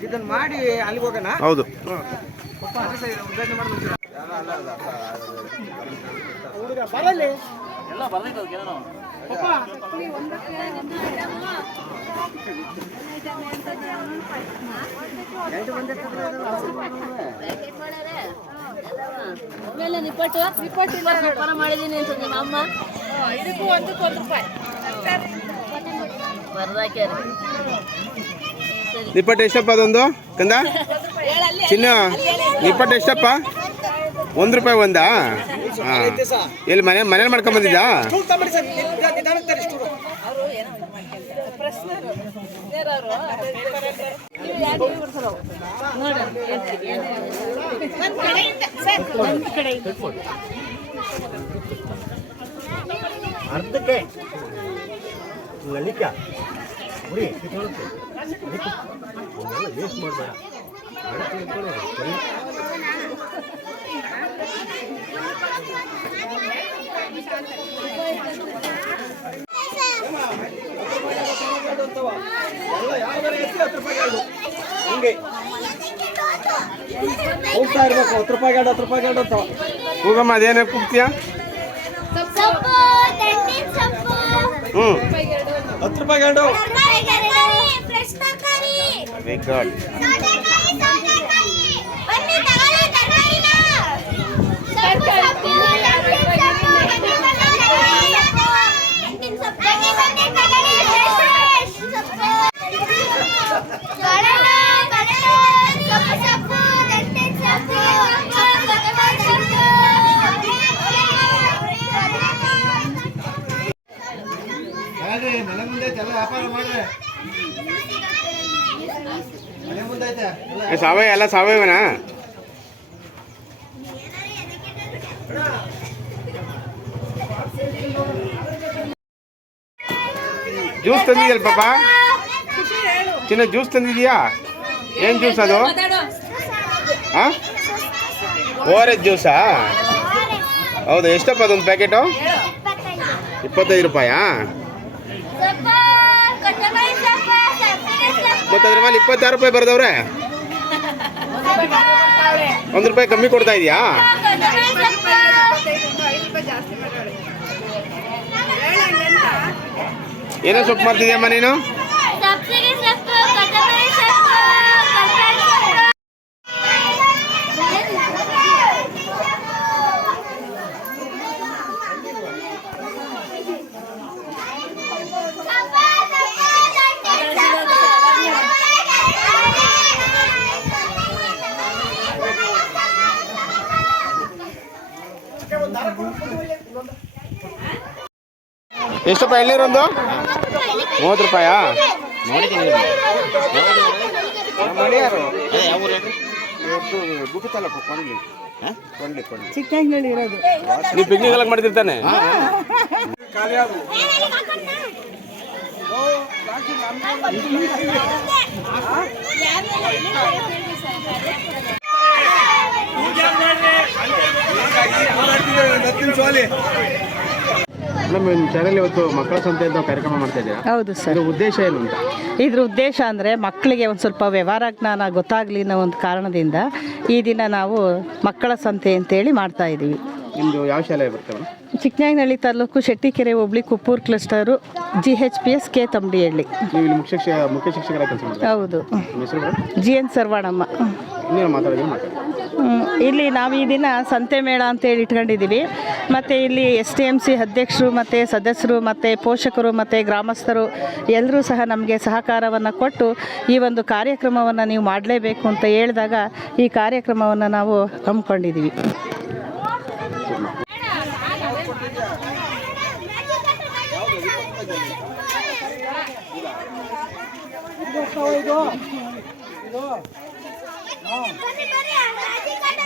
ಇದನ್ನ ಮಾಡಿ ಅಲ್ಲಿಗೆ ಹೋಗೋಣ? ಹೌದು. ಬರಲಿ. ಆಮೇಲೆ ನಿಪ್ಪಟ್ಟು ನಿಪ್ಪಟ್ಟು ವ್ಯಾಪಾರ ಮಾಡಿದೀನಿ ಅಂತ ನಿಮ್ಮ ಅಮ್ಮ ಇದಕ್ಕೂ ಒಂದಕ್ಕೆ ಒಂದು ರೂಪಾಯಿ ಬರ್ದಾಕ್ಯಾರ ನಿಪ್ಪಟ್ಟು ಎಷ್ಟಪ್ಪ ಅದೊಂದು? ಕಂದ? ಚಿನ್ನ? ನಿಪ್ಪಟ್ಟು ಎಷ್ಟಪ್ಪ? ಒಂದು ರೂಪಾಯಿ ಒಂದಾ? ಹಾಂ. ಎಲ್ಲಿ ಮನೆ ಮನೇಲಿ ಮಾಡ್ಕೊಂಡ್ ಬಂದಿದ್ದಾ ಸ್ಟೂಲ್ ತಗೊಂಡಿ ಸರ್ ನಿಧಾನ- ನಿಧಾನಕ್ಕೆ ತರಿ ಸ್ಟೂಲು. ಅರ್ಧಕ್ಕೆ ವೇಸ್ಟ್ ಮಾಡಬೇಡ ಹಿಂಗೆ ಹೋಗ್ತಾ ಇರ್ಬೇಕು ಹತ್ತು ರೂಪಾಯಿ ಎರಡು ಹತ್ತು ರೂಪಾಯಿ ಎರಡು ಅಂತ ಹೋಗಮ್ಮ ಅದೇನೇ ಕೂಗ್ತೀಯಾ ಹ್ಞೂ ಹತ್ತು ರೂಪಾಯಿ ಎರಡು. ವೆರಿ ಗುಡ್ ಸಾವಯವ ಎಲ್ಲ ಸಾವಯವನಾ? ಜ್ಯೂಸ್ ತಂದಿದ್ಯಲ್ಲ ಪಾಪ ಚಿನ್ನ ಜ್ಯೂಸ್ ತಂದಿದ್ಯಾ? ಏನು ಜ್ಯೂಸ್ ಅದು? ಹಾಂ ಎಸ್ ಜ್ಯೂಸಾ ಹೌದಾ ಎಷ್ಟಪ್ಪ ಅದೊಂದು ಪ್ಯಾಕೆಟು ಇಪ್ಪತ್ತೈದು. ರೂಪಾಯಾ? ಮತ್ತು ಅದ್ರ ಮೇಲೆ ಇಪ್ಪತ್ತಾರು ರೂಪಾಯಿ ಬರ್ದವ್ರೆ. ಒಂದು ರೂಪಾಯಿ ಕಮ್ಮಿ ಕೊಡ್ತಾ ಇದೆಯಾ? ಏನೋ ಸೊಪ್ಪು ಮಾಡ್ತಿದ್ಯಮ್ಮ ನೀನು ಸಬ್ಸಿಗೆ ಸೊಪ್ಪು ಕೊತ್ತಂಬರಿ ಸೊಪ್ಪು ಕೊತ್ತಂಬರಿ ಸೊಪ್ಪು ಎಷ್ಟಪ್ಪ ಎಳ್ನೀರೊಂದು ಮೂವತ್ತು ರೂಪಾಯಾ? ನೀವು ಪಿಕ್ನಿಕ್ ಎಲ್ಲ ಮಾಡ್ತಿರ್ತಾನೆ? ಆದು ನಮ್ಮ ಚಾನಲ್ ಇವತ್ತು ಮಕ್ಕಳ ಸಂತೆ ಅಂತ ಕಾರ್ಯಕ್ರಮ ಮಾಡ್ತಾ ಇದ್ದೀರಾ? ಹೌದು ಸರ್. ಇದ್ರ ಉದ್ದೇಶ ಏನು ಅಂತ? ಇದ್ರ ಉದ್ದೇಶ ಅಂದರೆ ಮಕ್ಕಳಿಗೆ ಒಂದು ಸ್ವಲ್ಪ ವ್ಯವಹಾರ ಜ್ಞಾನ ಗೊತ್ತಾಗಲಿ ಅನ್ನೋ ಒಂದು ಕಾರಣದಿಂದ ಈ ದಿನ ನಾವು ಮಕ್ಕಳ ಸಂತೆ ಅಂತೇಳಿ ಮಾಡ್ತಾ ಇದ್ದೀವಿ ನಿಮ್ಮದು ಯಾವ ಶಾಲೆ ಬರ್ತೇವೆ Chikkanaganahalli taluk Shettikere hobli Kuppur cluster G H P S K Tammadihalli ನೀವು ಇಲ್ಲಿ ಮುಖ್ಯ ಶಿಕ್ಷಕ ಮುಖ್ಯ ಶಿಕ್ಷಕರಾಗಿ ಕೆಲಸ ಮಾಡ್ತೀರಾ ಹೌದು. ನಿಮ್ಮ ಹೆಸರು ಜಿ ಎನ್ ಸರ್ವಾಣಮ್ಮ. ಇನ್ನೇನು ಮಾತಾಡಿದ್ರೆ ಮಾತಾಡಿ ಹ್ಮ್. ಇಲ್ಲಿ ನಾವು ಈ ದಿನ ಸಂತೆ ಮೇಳ ಅಂತೇಳಿ ಇಟ್ಕೊಂಡಿದ್ದೀವಿ ಮತ್ತು ಇಲ್ಲಿ ಎಸ್ ಟಿ ಎಂ ಸಿ ಅಧ್ಯಕ್ಷರು ಮತ್ತು ಸದಸ್ಯರು ಮತ್ತು ಪೋಷಕರು ಮತ್ತು ಗ್ರಾಮಸ್ಥರು ಎಲ್ಲರೂ ಸಹ ನಮಗೆ ಸಹಕಾರವನ್ನು ಕೊಟ್ಟು ಈ ಒಂದು ಕಾರ್ಯಕ್ರಮವನ್ನು ನೀವು ಮಾಡಲೇಬೇಕು ಅಂತ ಹೇಳಿದಾಗ ಈ ಕಾರ್ಯಕ್ರಮವನ್ನು ನಾವು ಹಮ್ಮಿಕೊಂಡಿದ್ದೀವಿ Bani bani aji kada